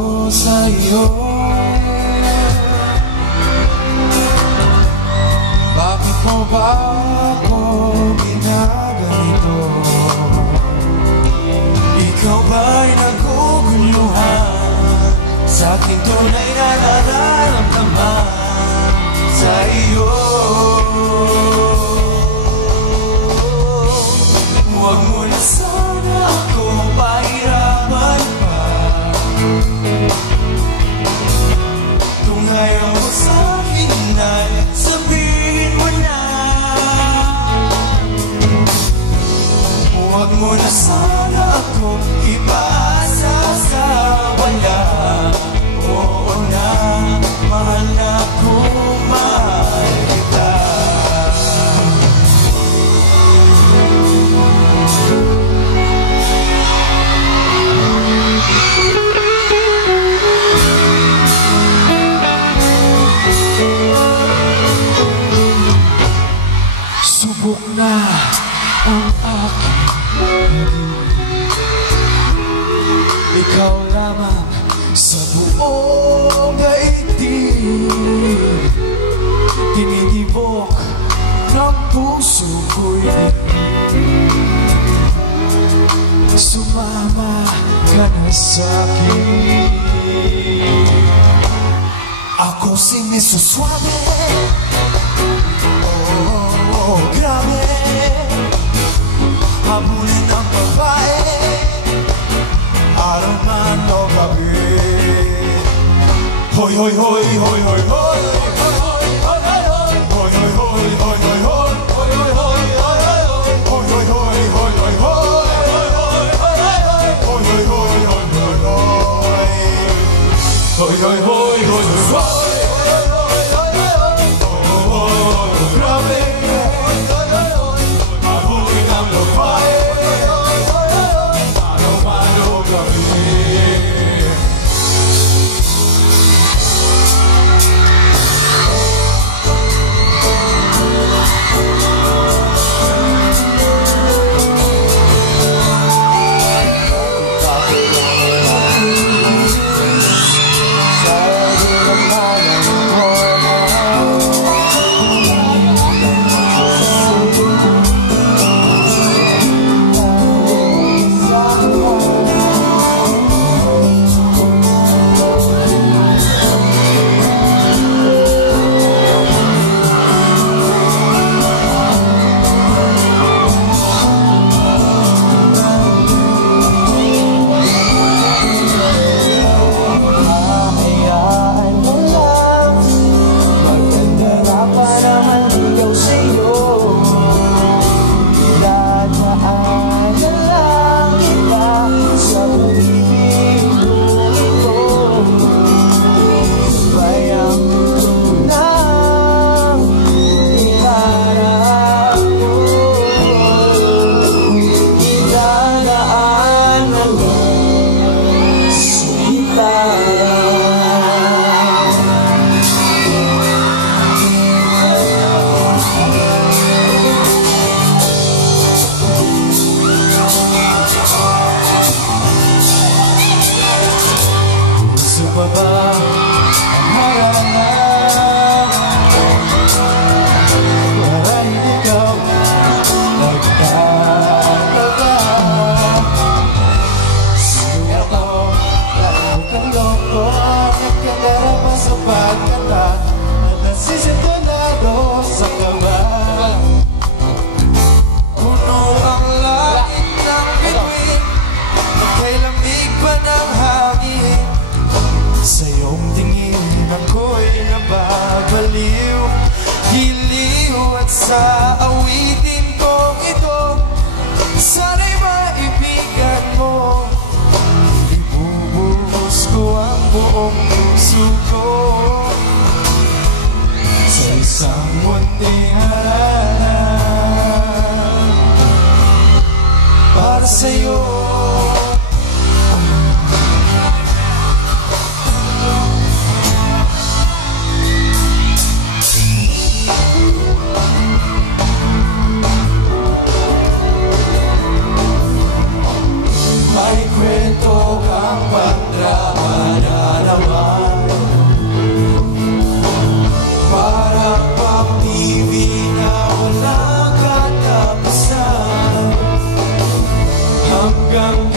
ako sa'yo? Bakit mo ba ako ginaganito? Ikaw ba'y naguguluhan sa aking tunay na nararamdaman sa iyo? Huwag mo na sana akong pahirapan pa. Kung ayaw mo sa'kin ay sabihin mo na. Huwag mo na sana akong ipasa sa wala. Oo na, mahal na kung mahal kita. Subok na ang aking ikaw lamang sa buong daigdig. Tinitibok ng puso ko'y sumama ka na sa'kin. Ako si Mr. Suave. Oh, grabe. Habulin ang babae, araw man o gabi. Hoy, hoy, hoy, hoy, hoy, hoy. Sa awitin kong ito, sana'y maibigan mo. Ibubuhos ko ang buong puso ko sa isang munting harap para sa'yo. May kwento kang pagdrama na hanggang